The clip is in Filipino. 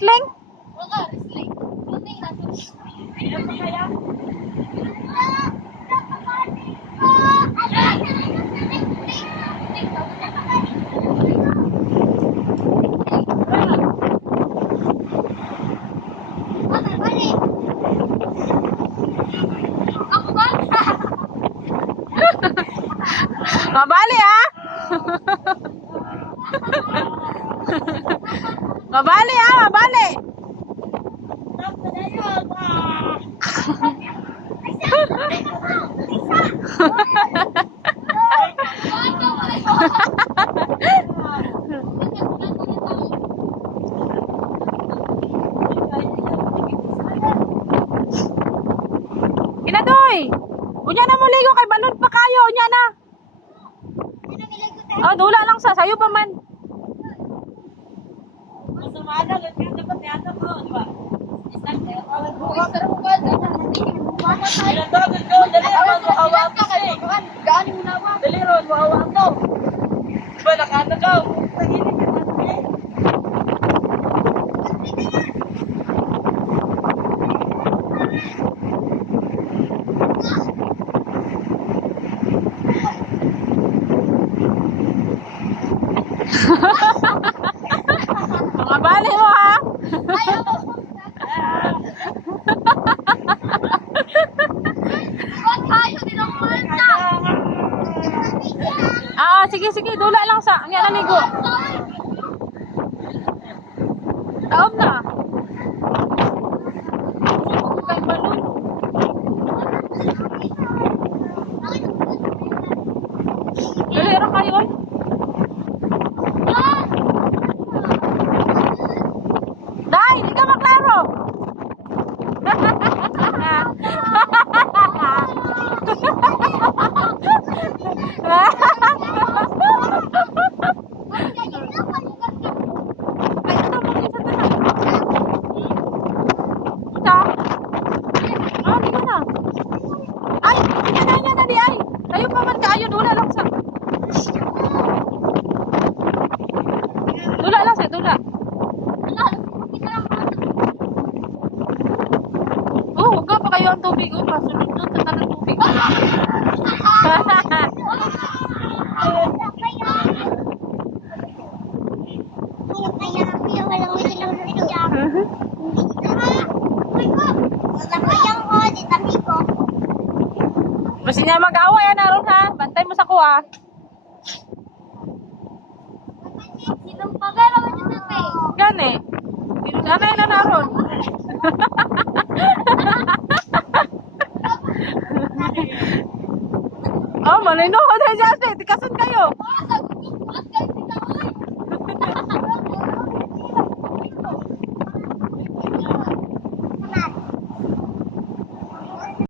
wrestling? Mabali ah! Mabali ah, mabali! Inadoy! Unya na mo ligo kay balon pa kayo, unya na. Oh, dula lang sa sayo pa man. Mga bali mo ha. Ah, sige sige, dula lang sa ang yan ligo. Taob na. Dali ra kayo. Dai, di ka maklaro. Kayo pa man kayo, dula lang sa. Dula lang sa, dula. Oh, huwag pa kayo ang tubig. Oh, pasunod doon sa tanang tubig. Basta niya mag-away yan naroon ha. Bantay mo sa kuha. Gani. Ganay na naroon. Oh, malino. Justin, tikasan kayo.